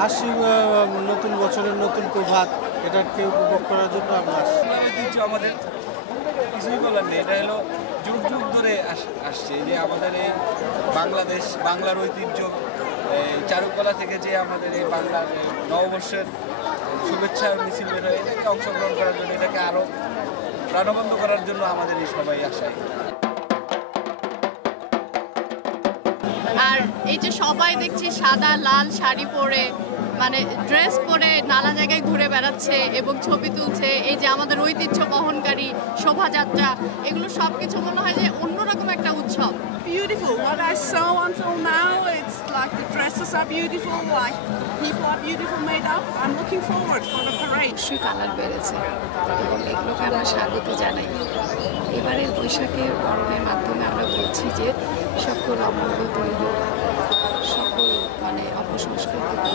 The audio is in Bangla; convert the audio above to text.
আসি নতুন বছরের নতুন প্রভাত এটাকে উপভোগ করার জন্য আমরা বাংলার ঐতিহ্য আমাদের কিছুই বলার নেই এটা হলো যুগ যুগ ধরে আস- আসছে এই যে আমাদের এই বাংলাদেশ বাংলার ঐতিহ্য এই চারুকলা থেকে যে আমাদের এই বাংলার নববর্ষের শুভেচ্ছা মিছিল বের হয়ে এটাকে অংশগ্রহণ করার জন্য এটাকে আরও প্রাণবন্ত করার জন্য আমাদের এই সবাই আশায় আর এই যে সবাই দেখছি সাদা লাল শাড়ি পরে মানে ড্রেস পরে নানা জায়গায় ঘুরে বেড়াচ্ছে এবং ছবি তুলছে এই যে আমাদের ঐতিহ্য বহনকারী শোভাযাত্রা এগুলো সব কিছু মনে হয় যে অন্যরকম একটা উৎসব beautiful. What I saw until now, it's like the dresses are beautiful, like people are beautiful made up. I'm looking forward for the parade. Colour বেড়েছে এবং এগুলোকে আমরা স্বাগত জানাই এবারের বৈশাখের গরমের মাধ্যমে আমরা বলছি যে সকল অমঙ্গল সকল মানে অপসংস্কৃতি